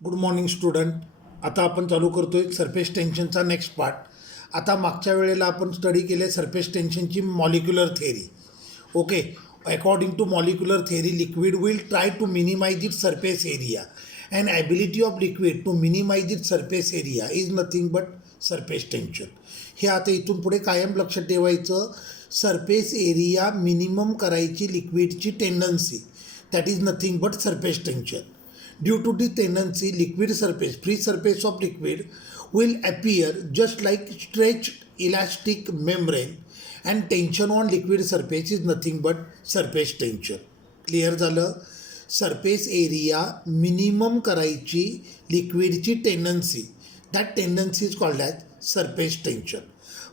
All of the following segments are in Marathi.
Good morning student. आता आपण चालू करतोय सरफेस टेन्शनचा नेक्स्ट पार्ट. आता मागच्या वेळेला आपण स्टडी केले सरफेस टेन्शनची molecular theory. Okay, according to molecular theory liquid will try to minimize it surface area and ability of liquid to minimize it surface area is nothing but surface tension. हे आता इथून पुढे कायम लक्षात ठेवायचं. सरफेस एरिया मिनिमम करायची लिक्विडची tendency, that is nothing but surface tension. Due to the tendency, liquid surface, free surface of liquid will appear just like stretched elastic membrane, and tension on liquid surface is nothing but surface tension. Clear झालं. सरफेस एरिया मिनिमम करायची लिक्विडची tendency, that tendency is called as surface tension.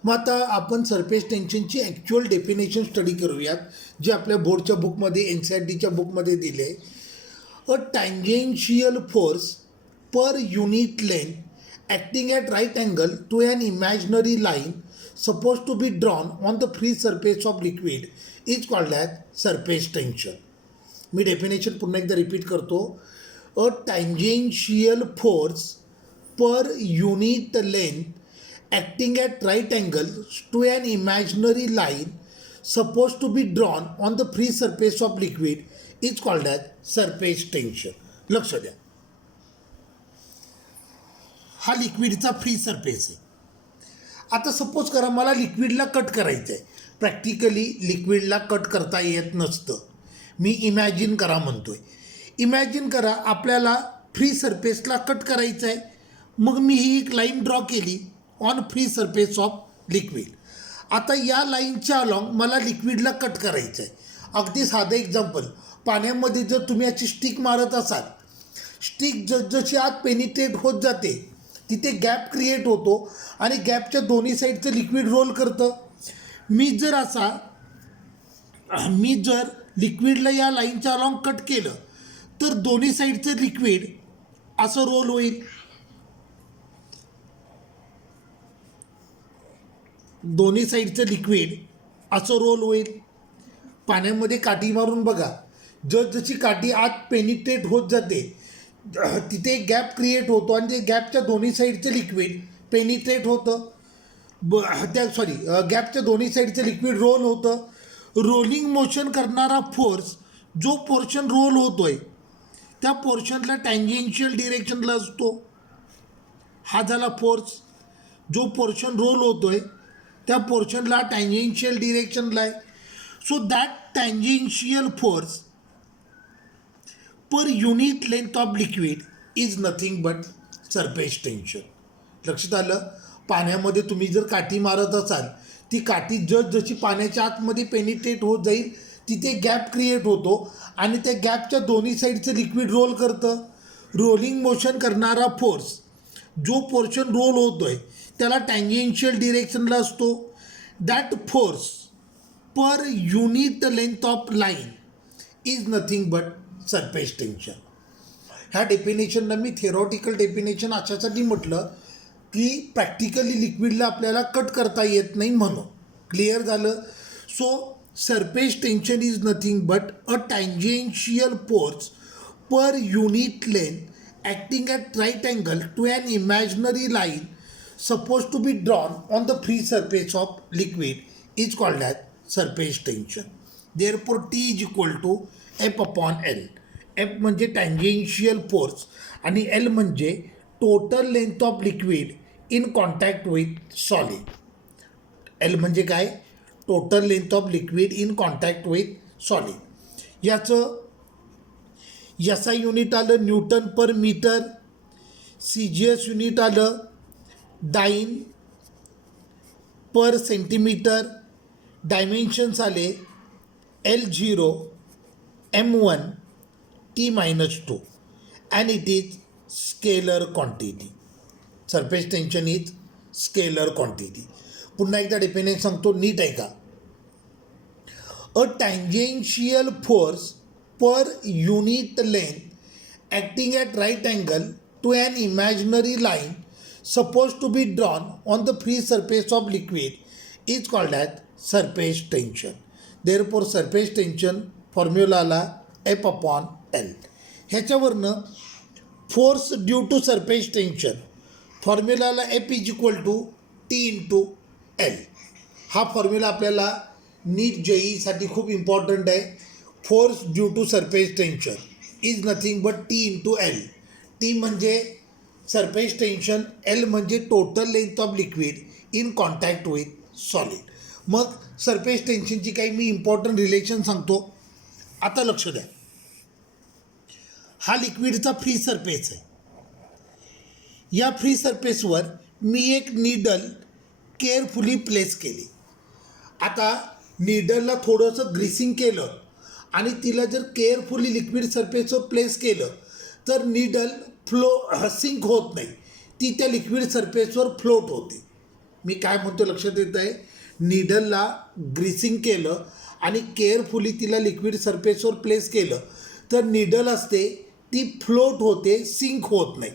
मग आता आपण सरफेस टेन्शनची ॲक्च्युअल डेफिनेशन स्टडी करूयात, जे आपल्या बोर्डच्या बुकमध्ये NCERTच्या बुकमध्ये दिले. A tangential force per unit length acting at right angle to an imaginary line supposed to be drawn on the free surface of liquid is called as surface tension. Me definition पुन्हा एकदा रिपीट करतो. A tangential force per unit length acting at right angle to an imaginary line supposed to be drawn on the free surface of liquid is called as surface tension. लक्ष द्या, हा लिक्विडचा फ्री सरफेस आहे. आता सपोज करा मला लिक्विडला कट करायचं आहे. प्रॅक्टिकली लिक्विडला कट करता येत नसतं. मी इमॅजिन करा म्हणतोय. इमॅजिन करा आपल्याला फ्री सरफेसला कट करायचं आहे. मग मी ही एक लाईन ड्रॉ केली on free surface of liquid. आता या लाईनच्या अलॉंग मला लिक्विडला कट करायचं आहे. अगदी साधं एक्झाम्पल, पाण्यामध्ये जर तुम्ही याची स्टिक मारत असाल, स्टिक जशी आत पेनिट्रेट होत जाते तिथे गॅप क्रिएट होतो आणि गॅपच्या दोन्ही साईडचं लिक्विड रोल करतं. मी जर लिक्विडला या लाईनच्या अलॉंग कट केलं तर दोन्ही साईडचं लिक्विड असं रोल होईल. दोन्ही साईडचं लिक्विड असं रोल होईल. पाण्यामध्ये काठी मारून बघा, जशी काठी आत पेनिट्रेट होत जाते तिथे गॅप क्रिएट होतो आणि ते गॅपच्या दोन्ही साईडचं लिक्विड पेनिट्रेट होतं. गॅपच्या दोन्ही साईडचं लिक्विड रोल होतं. रोलिंग मोशन करणारा फोर्स जो पोर्शन रोल होतोय त्या पोर्शनला टँजेन्शियल डिरेक्शनला असतो. हा झाला फोर्स. जो पोर्शन रोल होतोय त्या पोर्शनला टँजेन्शियल डिरेक्शनला आहे. So that tangential force per unit length of liquid is nothing but surface tension. लक्षात आलं. पाण्यामध्ये तुम्ही जर काठी मारत असाल, ती काठी जशी पाण्याच्या आतमध्ये पेनिट्रेट होत जाईल तिथे गॅप क्रिएट होतो आणि त्या गॅपच्या दोन्ही साईडचं लिक्विड रोल करतं. रोलिंग मोशन करणारा फोर्स जो पोर्शन रोल होतोय त्याला टँजेन्शियल डिरेक्शनला असतो. That force per unit length of line is nothing but surface tension. ह्या डेफिनेशनला मी थेरॉटिकल डेफिनेशन अशासाठी म्हटलं की प्रॅक्टिकली लिक्विडला आपल्याला कट करता येत नाही म्हणून. क्लिअर झालं. So surface tension is nothing but a tangential force per unit length acting at right angle to an imaginary line suppose to be drawn on the free surface of liquid is called as surface tension. Therefore T is equal to F upon L. F म्हणजे टँजेन्शियल फोर्स आणि एल म्हणजे total length of liquid in contact with solid. L म्हणजे काय? Total length of liquid in contact with solid. याचं SI युनिट आलं न्यूटन पर मीटर. CGS युनिट आलं डाईन पर सेंटीमीटर. डायमेन्शन्स आले L0 M1 T-2 and it is scalar quantity. Surface tension is scalar quantity. पुन्हा एकदा डेफिनेशन सांगतो, नीट आहे का? A tangential force per unit length acting at right angle to an imaginary line suppose to be drawn on the free surface of liquid is called as surface tension. Therefore surface tension formula आला एफ अपॉन एल. ह्याच्यावरनं force due to surface tension फॉर्म्युलाला F is equal to T into L. हा फॉर्म्युला आपल्याला नीट जेईसाठी खूप इम्पॉर्टंट आहे. Force due to surface tension is nothing but T into L. T म्हणजे सरफेस टेन्शन, एल म्हणजे total length of liquid in contact with solid. मग सरफेस टेन्शनची काही मी इम्पॉर्टंट रिलेशन सांगतो. आता लक्ष द्या. हा लिक्विडचा फ्री सरफेस आहे. या फ्री सरफेसवर मी एक नीडल केअरफुली प्लेस केली. आता नीडलला थोडंसं ग्रीसिंग केलं आणि तिला जर केअरफुली लिक्विड सरफेसवर प्लेस केलं तर नीडल सिंक होत नाही, ती त्या लिक्विड सरफेसवर फ्लोट होते. मी काय म्हणतो लक्षात येत आहे. नीडलला ग्रीसिंग केलं आणि केअरफुली तिला लिक्विड सरफेसवर प्लेस केलं तर नीडल असते ती फ्लोट होते, सिंक होत नाही.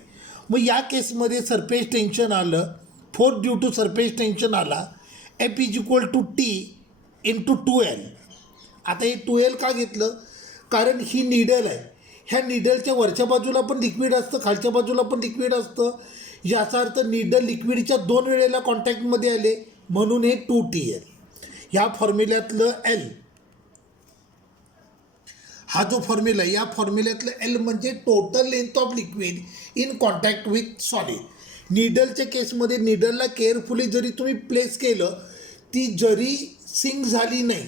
मग या केसमध्ये सरफेस टेन्शन आलं, force due to surface tension आला F is equal to T into 2L. आता हे 2L का घेतलं? कारण ही नीडल आहे. ह्या नीडलच्या वरच्या बाजूला पण लिक्विड असतं, खालच्या बाजूला पण लिक्विड असतं. याचा अर्थ नीडल लिक्विडच्या 2 वेळेला कॉन्टॅक्टमध्ये आले म्हणून हे 2TL. ह्या फॉर्म्युल्यातलं एल, हा जो फॉर्म्युला या फॉर्म्युल्यातलं एल म्हणजे total length of liquid in contact with solid. नीडलच्या केसमध्ये नीडलला केअरफुली जरी तुम्ही प्लेस केलं, ती जरी सिंक झाली नाही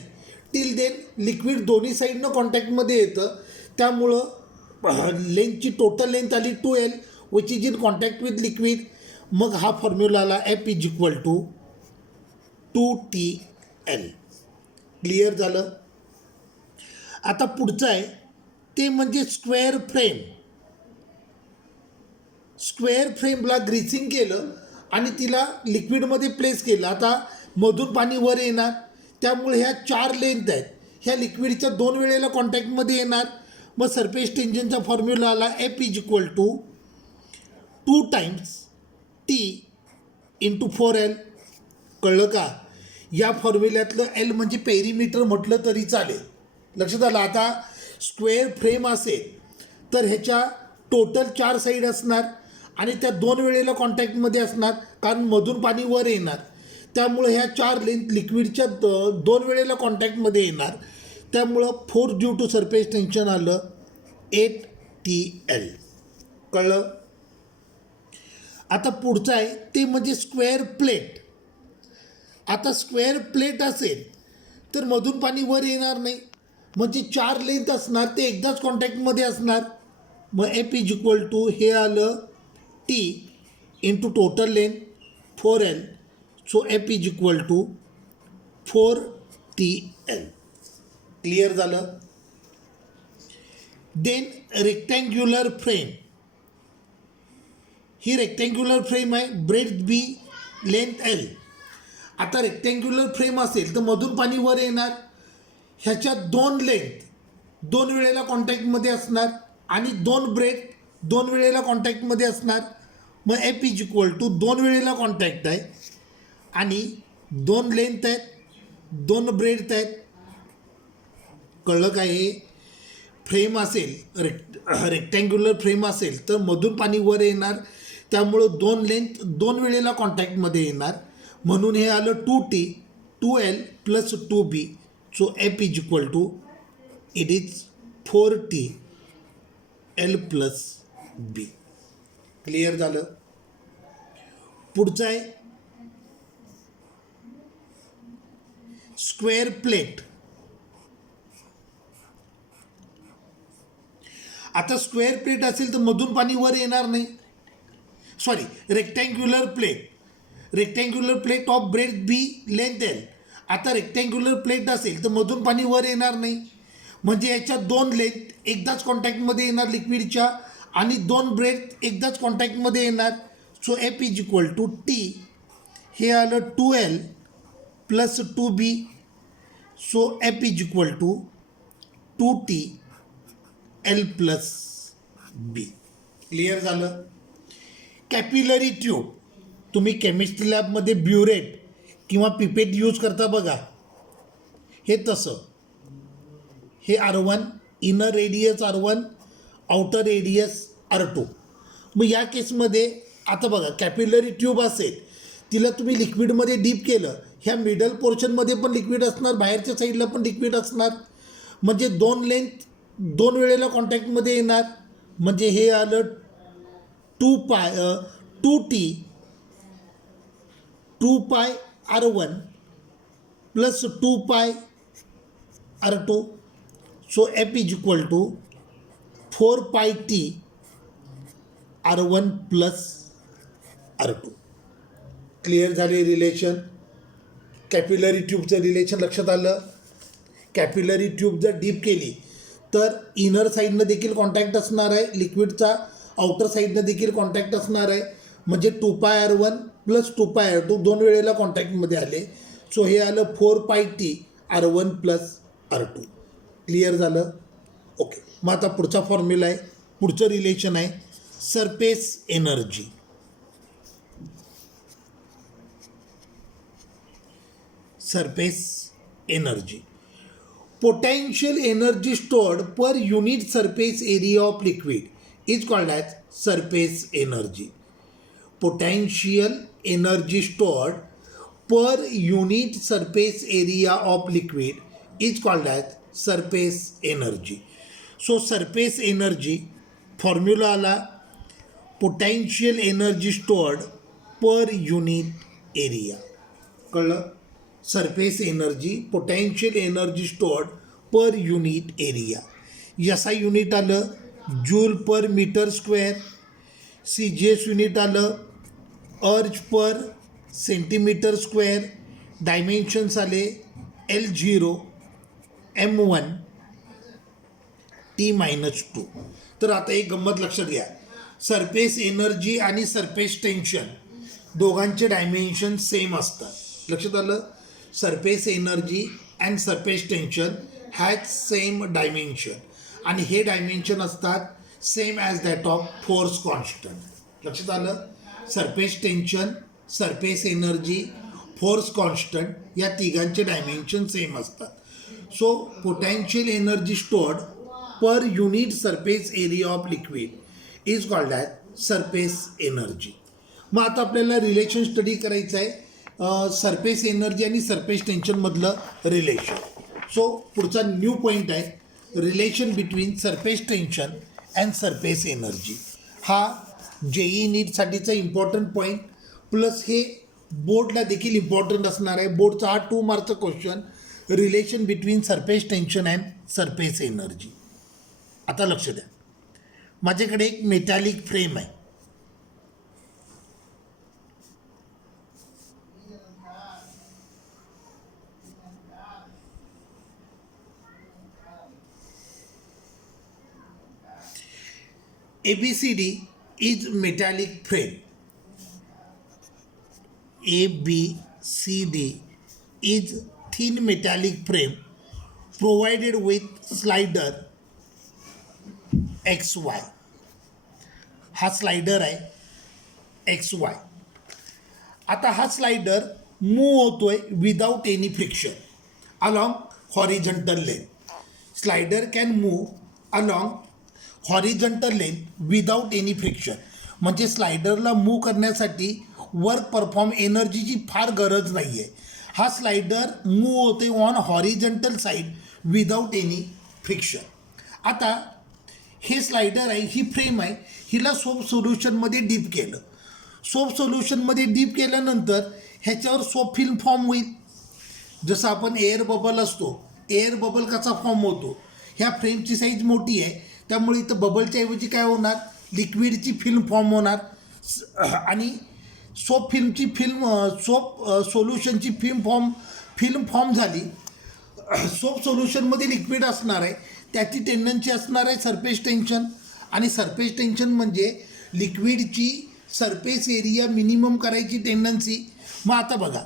टिल देन लिक्विड दोन्ही साईडनं कॉन्टॅक्टमध्ये येतं. त्यामुळं लेंथची टोटल लेंथ आली 2L which is in contact with liquid. मग हा फॉर्म्युलाला F is equal to 2TL. Clear झालं. आता पुढचं आहे ते म्हणजे स्क्वेअर फ्रेम. स्क्वेअर फ्रेमला ग्रीसिंग केलं आणि तिला लिक्विडमध्ये प्लेस केलं. आता मधून पाणी वर येणार, त्यामुळे ह्या 4 लेंथ आहेत, ह्या लिक्विडच्या 2 वेळेला कॉन्टॅक्टमध्ये येणार. मग सरफेस टेन्शनचा फॉर्म्युला आला F is equal to 2 times T into 4L. कळलं का? या फॉर्म्युल्यातलं एल म्हणजे पेरीमीटर म्हटलं तरी चालेल. लक्षात आलं. आता स्क्वेअर फ्रेम असेल तर ह्याच्या टोटल 4 साईड असणार आणि त्या 2 वेळेला कॉन्टॅक्टमध्ये असणार कारण मधून पाणी वर येणार. त्यामुळे ह्या 4 लेंथ लिक्विडच्या 2 वेळेला कॉन्टॅक्टमध्ये येणार. त्यामुळं force due to surface tension आलं 8TL. कळलं. आता पुढचं आहे ते म्हणजे स्क्वेअर प्लेट. आता स्क्वेअर प्लेट असेल तर मधून पाणी वर येणार नाही, म्हणजे 4 लेंथ असणार, ते एकदाच कॉन्टॅक्टमध्ये असणार. मग एफ इज इक्वल टू हे आलं T into total length 4L. So F is equal to 4TL. Clear झालं. Then rectangular frame. ही रेक्टँग्युलर फ्रेम आहे, ब्रेथ बी, लेंथ L. आता रेक्टँग्युलर फ्रेम असेल तर मधून पाणी वर येणार. ह्याच्या 2 लेंथ 2 वेळेला कॉन्टॅक्टमध्ये असणार आणि 2 ब्रेथ 2 वेळेला कॉन्टॅक्टमध्ये असणार. मग एफ इज इक्वल टू 2 वेळेला कॉन्टॅक्ट आहे आणि 2 लेंथ आहेत, 2 ब्रेथ आहेत. कळलं काय? हे फ्रेम असेल, रेक्टँग्युलर फ्रेम असेल तर मधून पाणी वर येणार, त्यामुळं 2 लेंथ 2 वेळेला कॉन्टॅक्टमध्ये येणार म्हणून हे आलं 2T 2L plus 2B. So F is equal to it is 4TL plus B. Clear झालं. पुढचं आहे स्क्वेअर प्लेट. आता स्क्वेअर प्लेट असेल तर मधून पाणी वर येणार नाही. Sorry, rectangular plate. Rectangular plate of breadth B, length L. आता रेक्टँग्युलर प्लेट असेल तर मधून पाणी वर येणार नाही, म्हणजे याच्या 2 लेंथ एकदाच कॉन्टॅक्टमध्ये येणार लिक्विडच्या आणि 2 ब्रेथ एकदाच कॉन्टॅक्टमध्ये येणार. So F is equal to T हे आलं 2L plus 2B. So F is equal to 2TL plus B. Clear झालं. Capillary tube. तुम्ही केमिस्ट्री लॅबमध्ये ब्युरेट किंवा पिपेट यूज करता बघा, हे तसं. हे R1, inner radius R1, outer radius R2. मग या केसमध्ये आता बघा, कॅपिलरी ट्यूब असेल, तिला तुम्ही लिक्विडमध्ये डीप केलं, ह्या मिडल पोर्शनमध्ये पण लिक्विड असणार, बाहेरच्या साईडला पण लिक्विड असणार, म्हणजे दोन लेंथ दोन वेळेला कॉन्टॅक्टमध्ये येणार. म्हणजे हे आलं 2πr1 plus 2πr2. So F is equal to 4πt R1 plus R2. Clear झाले रिलेशन. कॅपिलरी ट्यूबचं रिलेशन लक्षात आलं. कॅपिलरी ट्यूब जर डीप केली तर इनर साईडनं देखील कॉन्टॅक्ट असणार आहे, लिक्विडचा आउटर साईडनं देखील कॉन्टॅक्ट असणार आहे. म्हणजे 2πr1 प्लस 2πr2 दोन वेळेला कॉन्टॅक्टमध्ये आले. सो हे आलं 4πt R1 plus R2. Clear झालं. ओके, मग आता पुढचा फॉर्म्युला आहे, पुढचं रिलेशन आहे surface energy. Surface energy. Potential energy stored per unit surface area of liquid is called as surface energy. Potential energy stored per unit surface area of liquid is called as surface energy. So surface energy formula आला, potential energy stored per unit area. कळलं. Surface energy, potential energy stored per unit area. SI unit आलं joule per metre square, CGS unit आलं अर्ज पर सेंटीमीटर स्क्वेअर, डायमेन्शन्स आले L0 M1 T-2. तर आता एक गंमत लक्षात घ्या, सरफेस एनर्जी आणि सरफेस टेन्शन दोघांचे डायमेन्शन सेम असतात. लक्षात आलं. Surface energy and surface tension has same dimension आणि हे डायमेन्शन असतात same as that of force constant. लक्षात आलं. Surface tension, surface energy, force constant या तिघांचे डायमेन्शन सेम असतात. So potential energy stored per unit surface area of liquid is called as surface energy. मग आता आपल्याला रिलेशन स्टडी करायचं आहे सरफेस एनर्जी आणि सरफेस टेन्शनमधलं रिलेशन. सो पुढचा न्यू पॉईंट आहे relation between surface tension and surface energy. हा JEE नीटसाठीचा इम्पॉर्टंट पॉईंट, प्लस हे बोर्डला देखील इम्पॉर्टंट असणार आहे. बोर्डचा हा 2 मार्कचा question, relation between surface tension and surface energy. आता लक्ष द्या, माझ्याकडे एक मेटॅलिक फ्रेम आहे. ABCD is metallic frame. ABCD is thin metallic frame provided with slider XY. हा स्लाइडर आहे XY. आता हा स्लाइडर मूव होतोय without any friction along horizontal lane. Slider can move along horizontal lane without any friction. म्हणजे स्लायडरला मूव करण्यासाठी वर्क परफॉर्म एनर्जीची फार गरज नाही आहे. हा स्लायडर मूव होते on horizontal side without any friction. आता हे स्लायडर आहे, ही फ्रेम आहे, हिला सोप सोल्युशनमध्ये डीप केलं. सोप सोल्युशनमध्ये डीप केल्यानंतर ह्याच्यावर सोप फिल्म फॉर्म होईल. जसं आपण एअर बबल असतो, एअर बबल कसा फॉर्म होतो, ह्या फ्रेमची साईज मोठी आहे त्यामुळे इथं बबलच्या ऐवजी काय होणार, लिक्विडची फिल्म फॉर्म होणार आणि सोप फिल्मची सोप सोल्युशनची फिल्म फॉर्म झाली. सोप सोल्युशनमध्ये लिक्विड असणार आहे, त्याची टेंडन्सी असणार आहे सरफेस टेन्शन. आणि सरफेस टेन्शन म्हणजे लिक्विडची सरफेस एरिया मिनिमम करायची टेंडन्सी. मग आता बघा,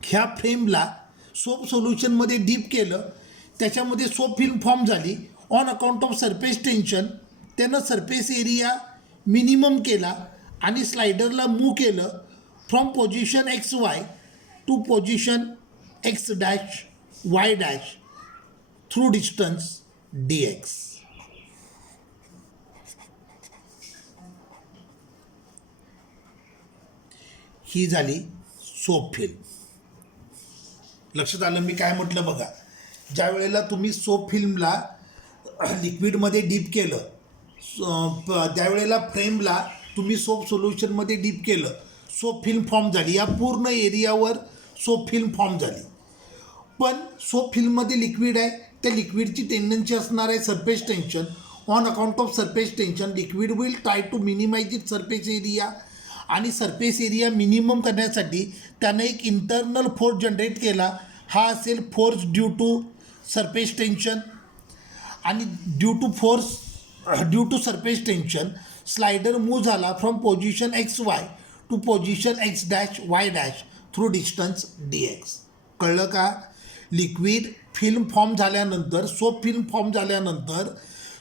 ह्या फ्रेमला सोप सोल्युशनमध्ये डीप केलं, त्याच्यामध्ये सोप फिल्म फॉर्म झाली. On account of surface tension त्यानं सरफेस एरिया मिनिमम केला आणि स्लायडरला मूव केलं from position XY to position X', through distance dx. ही झाली सोप फिल्म. लक्षात आलं मी काय म्हटलं बघा. ज्या वेळेला तुम्ही सोप फिल्मला लिक्विडमध्ये डीप केलं, त्यावेळेला फ्रेमला तुम्ही सोप सोल्युशनमध्ये डीप केलं, सोप फिल्म फॉर्म झाली. या पूर्ण एरियावर सोप फिल्म फॉर्म झाली. पण सोप फिल्ममध्ये लिक्विड आहे, त्या लिक्विडची टेंडन्सी असणार आहे surface tension. On account of surface tension liquid will try to minimize it surface area. आणि सरफेस एरिया मिनिमम करण्यासाठी त्यानं एक इंटरनल फोर्स जनरेट केला. हा असेल force due to surface tension. आणि due to surface tension slider move झाला from position X Y to position X dash Y dash through distance D X. कळलं का? लिक्विड फिल्म फॉर्म झाल्यानंतर, सोप फिल्म फॉर्म झाल्यानंतर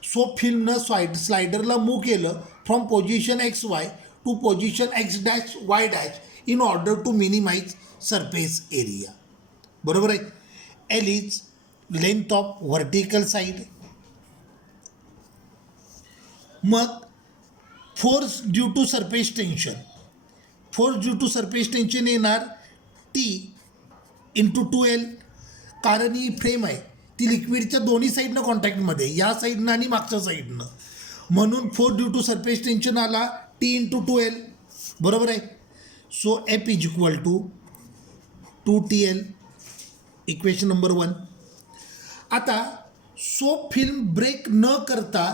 सोप फिल्मनं स्लायडरला मूव्ह केलं from position X Y to position X dash Y dash in order to minimize surface area. बरोबर आहे. L is length of vertical side. मग force due to surface tension, force due to surface tension येणार टी इंटू 2L. कारण ही फ्रेम आहे ती लिक्विडच्या दोन्ही साईडनं कॉन्टॅक्टमध्ये, या साईडनं आणि मागच्या साईडनं, म्हणून force due to surface tension आला टी इंटू 2L. बरोबर आहे. So F is equal to 2TL. Equation number 1. आता सोप फिल्म ब्रेक न करता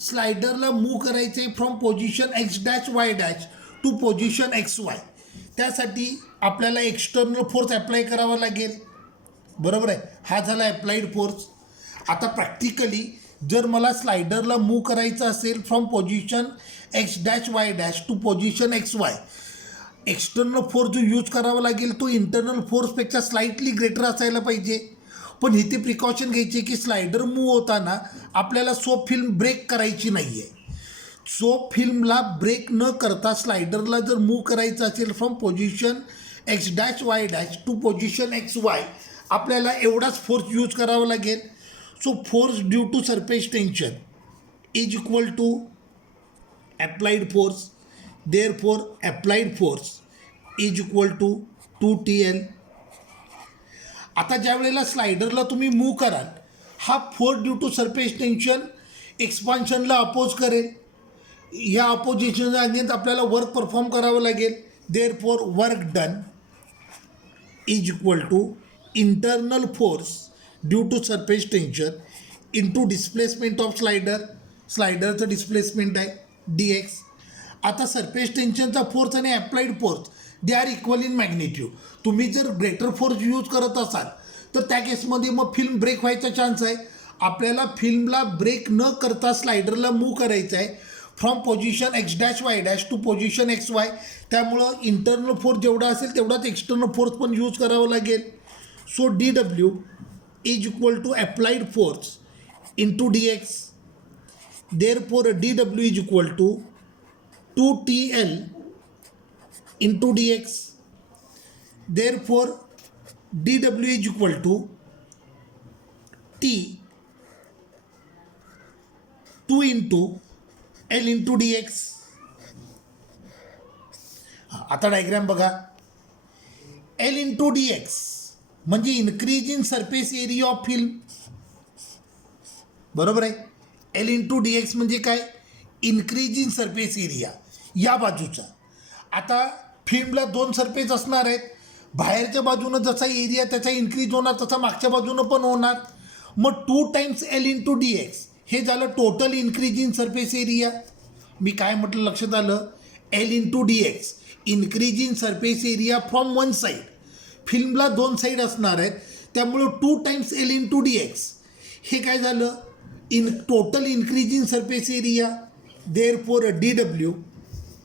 स्लायडरला मूव्ह करायचं आहे from position X dash Y dash to position X Y. त्यासाठी आपल्याला एक्सटर्नल फोर्स अप्लाय करावा लागेल. बरोबर आहे. हा झाला अप्लाइड फोर्स. आता प्रॅक्टिकली जर मला स्लायडरला मूव्ह करायचं असेल from position X dash Y dash to position X Y, external force जो यूज करावा लागेल तो इंटरनल फोर्सपेक्षा स्लाइटली ग्रेटर असायला पाहिजे. पण इथे प्रिकॉशन घ्यायची की स्लायडर मूव्ह होताना आपल्याला सोप फिल्म ब्रेक करायची नाही आहे. सोप फिल्मला ब्रेक न करता स्लायडरला जर मूव्ह करायचं असेल from position X dash Y dash to position X Y, आपल्याला एवढाच फोर्स यूज करावा लागेल. So force due to surface tension is equal to applied force. Therefore applied force is equal to 2TL. आता ज्या वेळेला स्लायडरला तुम्ही मूव्ह कराल, हा force due to surface tension एक्सपान्शनला अपोज करेल. या अपोजिशनच्या अगेन्स्ट आपल्याला वर्क परफॉर्म करावं लागेल. Therefore work done is equal to internal force due to surface tension into displacement of slider. स्लायडरचं डिस्प्लेसमेंट आहे DX. आता सरफेस टेन्शनचा फोर्स आणि applied force they are equal in magnitude. तुम्ही जर ग्रेटर फोर्स यूज करत असाल तर त्या केसमध्ये मग फिल्म ब्रेक व्हायचा चान्स आहे. आपल्याला फिल्मला ब्रेक न करता स्लायडरला मूव्ह करायचं आहे from position X dash Y dash to position X Y. त्यामुळं इंटरनल फोर्स जेवढा असेल तेवढाच एक्सटर्नल फोर्स पण यूज करावा लागेल. So DW is equal to applied force into DX. Therefore DW is equal to 2TL into DX. Therefore DW is equal to T 2 into L into DX. आता डायग्राम बघा. L into DX म्हणजे increase in surface area of film. बरोबर आहे. L into DX म्हणजे काय? इन्क्रीज इन सरफेस एरिया या बाजूचा. आता फिल्मला दोन सरफेस असणार आहेत. बाहेरच्या बाजूनं जसा एरिया त्याचा इन्क्रीज होणार तसा मागच्या बाजूनं पण होणार. मग 2 टाइम्स L इंटू DX हे झालं total increase in surface area. मी काय म्हटलं लक्षात आलं? L into DX increase in surface area from one side. फिल्मला दोन साईड असणार आहेत त्यामुळं 2 टाइम्स L इंटू DX हे काय झालं? Total increase in surface area. Therefore DW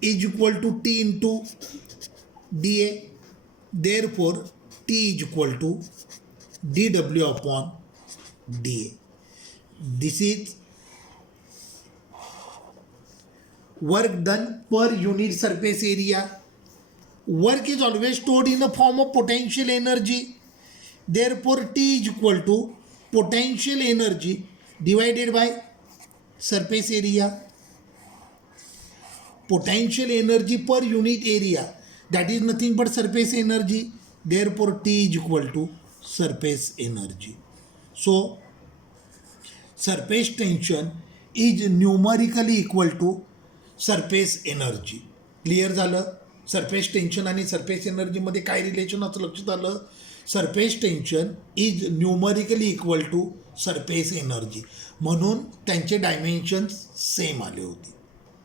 is equal to T into DA. Therefore T is equal to DW upon DA. This is work done per unit surface area. Work is always stored in the form of potential energy. Therefore T is equal to potential energy divided by surface area. Potential energy per unit area that is nothing but surface energy. Therefore T is equal to surface energy. So surface tension is numerically equal to surface energy. Clear झालं. सरफेस टेन्शन आणि सरफेस एनर्जीमध्ये काय रिलेशन असं लक्षात आलं. Surface tension is numerically equal to surface energy, म्हणून त्यांचे डायमेन्शन्स सेम आले होते.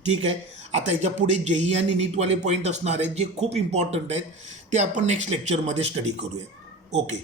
ठीक आहे. आता याच्या पुढे जेई आणि नीटवाले पॉईंट असणार आहेत जे खूप इम्पॉर्टंट आहेत, ते आपण नेक्स्ट लेक्चरमध्ये स्टडी करूया. ओके.